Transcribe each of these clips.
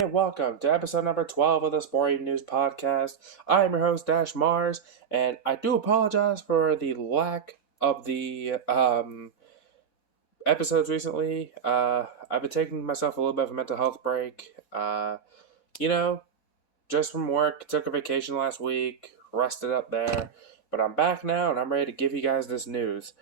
and welcome to episode number 12 of the Sporting News Podcast. I am your host, RealDashMars, and I do apologize for the lack of the episodes recently. I've been taking myself a little bit of a mental health break. Just from work, took a vacation last week, rested up there, but I'm back now and I'm ready to give you guys this news.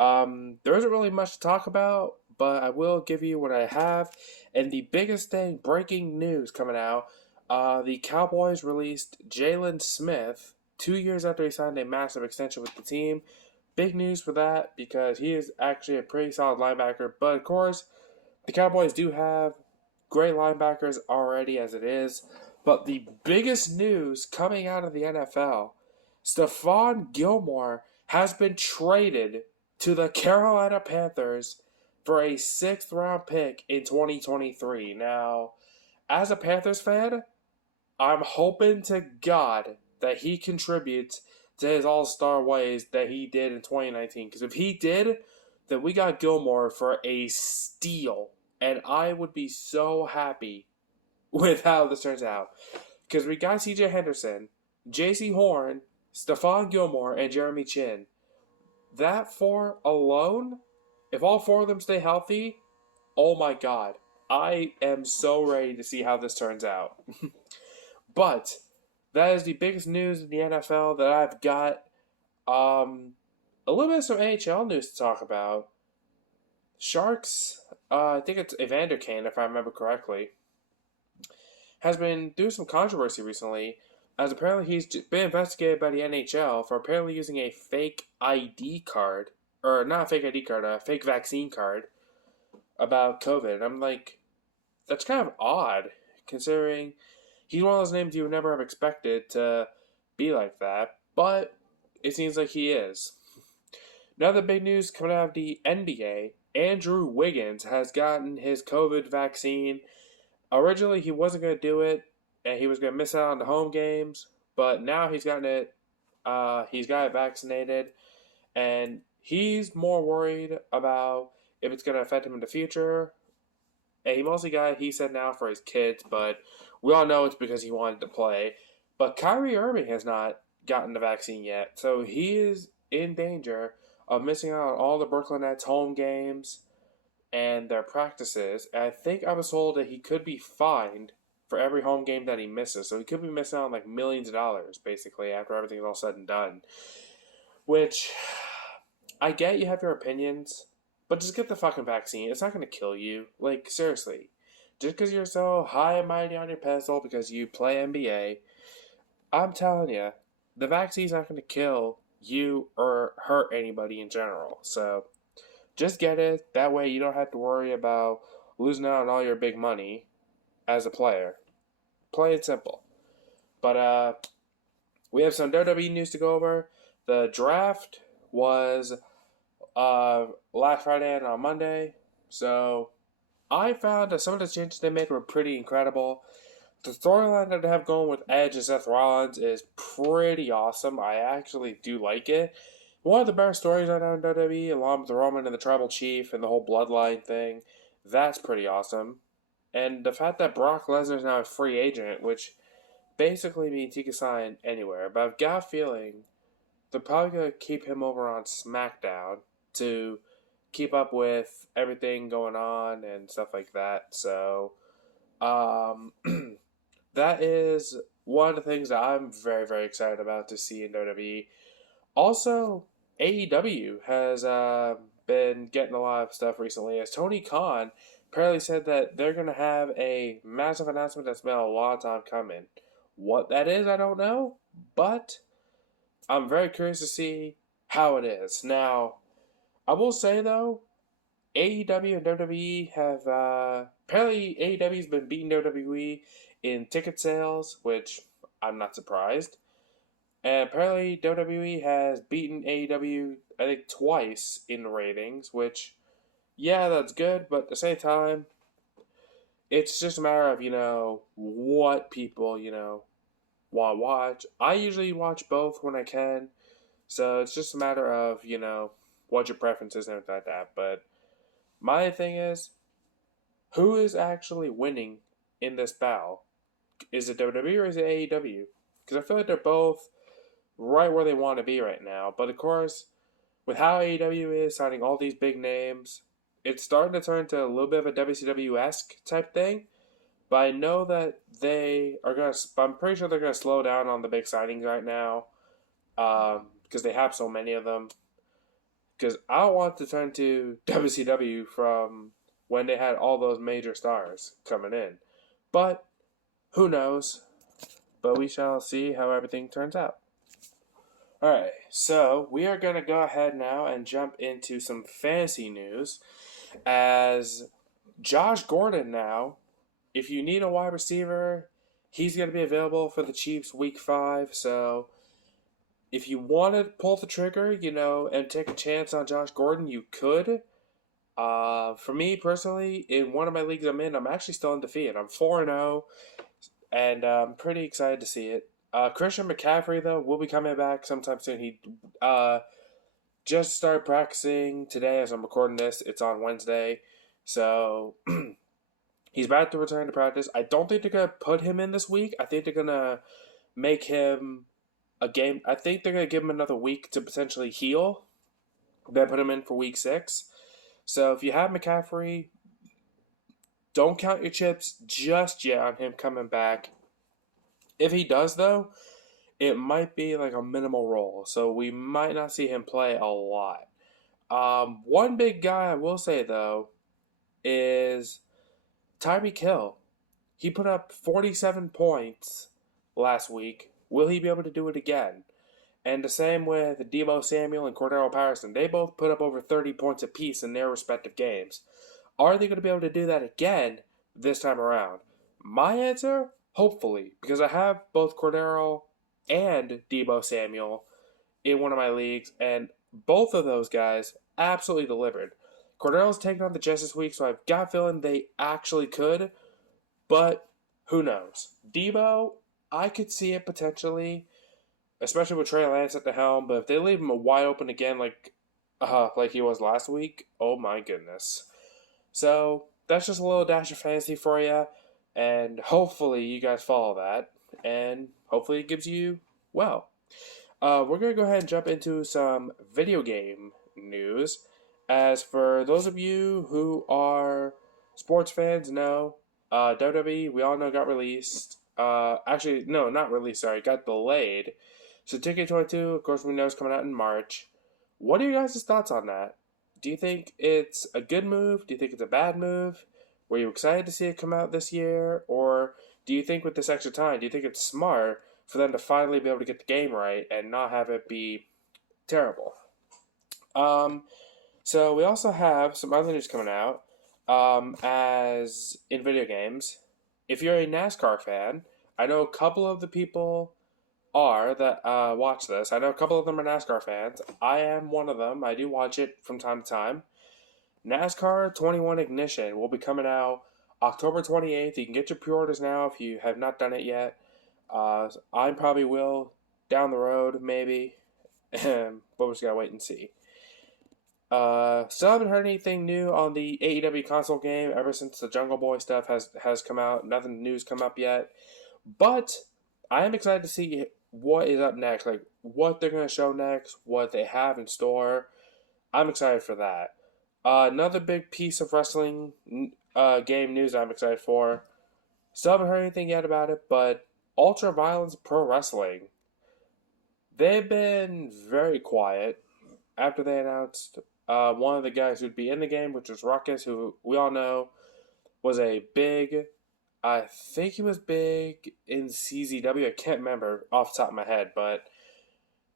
There isn't really much to talk about, but I will give you what I have. And the biggest thing, breaking news coming out, the Cowboys released Jalen Smith 2 years after he signed a massive extension with the team. Big news for that because he is actually a pretty solid linebacker. But of course, the Cowboys do have great linebackers already as it is. But the biggest news coming out of the NFL, Stephon Gilmore has been traded to the Carolina Panthers for a 6th round pick in 2023. Now, as a Panthers fan, I'm hoping to God that he contributes to his all-star ways that he did in 2019. Because if he did, then we got Gilmore for a steal. And I would be so happy with how this turns out. Because we got CJ Henderson, JC Horn, Stephon Gilmore, and Jeremy Chin. That four alone, if all four of them stay healthy, oh my God. I am so ready to see how this turns out. But that is the biggest news in the NFL that I've got. A little bit of some NHL news to talk about. Sharks, I think it's Evander Kane, if I remember correctly, has been doing some controversy recently, as apparently he's been investigated by the NHL for apparently using a fake ID card, or not a fake ID card, a fake vaccine card about COVID. And I'm like, that's kind of odd, considering he's one of those names you would never have expected to be like that, but it seems like he is. Another big news coming out of the NBA, Andrew Wiggins has gotten his COVID vaccine. Originally, he wasn't going to do it, and he was going to miss out on the home games, but now he's gotten it. He's got it vaccinated, and he's more worried about if it's going to affect him in the future. And he mostly got it, he said, now for his kids, but we all know it's because he wanted to play. But Kyrie Irving has not gotten the vaccine yet, so he is in danger of missing out on all the Brooklyn Nets home games and their practices. And I think I was told that he could be fined for every home game that he misses. So he could be missing out on like millions of dollars, basically, after everything is all said and done. Which, I get you have your opinions, but just get the fucking vaccine. It's not going to kill you. Like, seriously. Just because you're so high and mighty on your pedestal because you play NBA, I'm telling you, the vaccine's not going to kill you or hurt anybody in general. So, just get it. That way you don't have to worry about losing out on all your big money as a player. Plain and simple. But we have some WWE news to go over. The draft was last Friday and on Monday. So I found that some of the changes they made were pretty incredible. The storyline that they have going with Edge and Seth Rollins is pretty awesome. I actually do like it. One of the better stories I know in WWE, along with the Roman and the Tribal Chief and the whole bloodline thing, that's pretty awesome. And the fact that Brock Lesnar is now a free agent, which basically means he can sign anywhere. But I've got a feeling they're probably going to keep him over on SmackDown to keep up with everything going on and stuff like that. So, that is one of the things that I'm very, very excited about to see in WWE. Also, AEW has been getting a lot of stuff recently, as Tony Khan apparently said that they're going to have a massive announcement that's been a long time coming. What that is, I don't know, but I'm very curious to see how it is. Now, I will say, though, AEW and WWE have, apparently AEW has been beating WWE in ticket sales, which I'm not surprised. And apparently WWE has beaten AEW, I think, twice in ratings, which, yeah, that's good, but at the same time, it's just a matter of, what people, want to watch. I usually watch both when I can, so it's just a matter of, what your preference is and everything like that. But my thing is, who is actually winning in this battle? Is it WWE or is it AEW? Because I feel like they're both right where they want to be right now. But of course, with how AEW is signing all these big names, it's starting to turn to a little bit of a WCW-esque type thing. But I know that they are going to, I'm pretty sure they're going to slow down on the big signings right now because they have so many of them. Because I don't want to turn to WCW from when they had all those major stars coming in. But who knows? But we shall see how everything turns out. Alright, so we are going to go ahead now and jump into some fantasy news. As Josh Gordon now, if you need a wide receiver, he's going to be available for the Chiefs week 5. So if you want to pull the trigger, and take a chance on Josh Gordon, you could. For me personally, in one of my leagues I'm in, I'm actually still undefeated. I'm 4-0, and I'm pretty excited to see it. Christian McCaffrey, though, will be coming back sometime soon. He just started practicing today as I'm recording this. It's on Wednesday. So he's about to return to practice. I don't think they're going to put him in this week. I think they're going to make him a game. I think they're going to give him another week to potentially heal. Then put him in for week 6. So if you have McCaffrey, don't count your chips just yet on him coming back. If he does, though, it might be like a minimal role. So we might not see him play a lot. One big guy I will say, though, is Tyreek Hill. He put up 47 points last week. Will he be able to do it again? And the same with Deebo Samuel and Cordero Patterson. They both put up over 30 points apiece in their respective games. Are they going to be able to do that again this time around? My answer, hopefully, because I have both Cordero and Deebo Samuel in one of my leagues, and both of those guys absolutely delivered. Cordero's taking on the Jets this week, so I've got a feeling they actually could, but who knows? Deebo, I could see it potentially, especially with Trey Lance at the helm, but if they leave him wide open again like he was last week, oh my goodness. So that's just a little dash of fantasy for you, and hopefully you guys follow that, and hopefully it gives you, we're going to go ahead and jump into some video game news. As for those of you who are sports fans, WWE, we all know, got released. Actually, no, not released, sorry, got delayed. So Ticket 22, of course, we know is coming out in March. What are your guys' thoughts on that? Do you think it's a good move? Do you think it's a bad move? Were you excited to see it come out this year? Or do you think with this extra time, do you think it's smart for them to finally be able to get the game right and not have it be terrible? So we also have some other news coming out as in video games. If you're a NASCAR fan, I know a couple of the people that watch this. I know a couple of them are NASCAR fans. I am one of them. I do watch it from time to time. NASCAR 21 Ignition will be coming out October 28th. You can get your pre-orders now if you have not done it yet. I probably will down the road, maybe. But we're just going to wait and see. Still haven't heard anything new on the AEW console game ever since the Jungle Boy stuff has come out. Nothing new's come up yet. But I am excited to see what is up next, like what they're going to show next, what they have in store. I'm excited for that. Another big piece of wrestling game news I'm excited for. Still haven't heard anything yet about it, but Ultra Violence Pro Wrestling. They've been very quiet after they announced one of the guys who'd be in the game, which was Ruckus, who we all know was I think he was big in CZW. I can't remember off the top of my head, but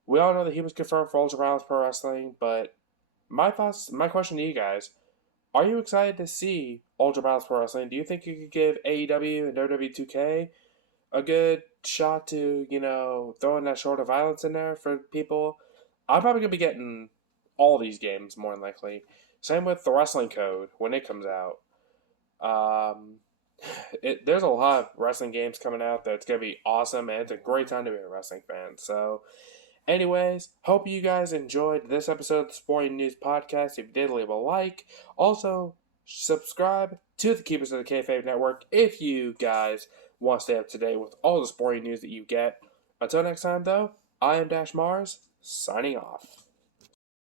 we all know that he was confirmed for Ultra Violence Pro Wrestling. But my question to you guys, are you excited to see Ultra Violence Pro Wrestling? Do you think you could give AEW and WWE 2K a good shot to, throwing that short of violence in there for people? I'm probably going to be getting all these games, more than likely. Same with the Wrestling Code when it comes out. There's a lot of wrestling games coming out that's going to be awesome, and it's a great time to be a wrestling fan. So, anyways, hope you guys enjoyed this episode of the Sporting News Podcast. If you did, leave a like. Also, subscribe to the Keepers of the Kayfabe Network if you guys want to stay up to date with all the sporting news that you get. Until next time, though, I am RealDashMars, signing off.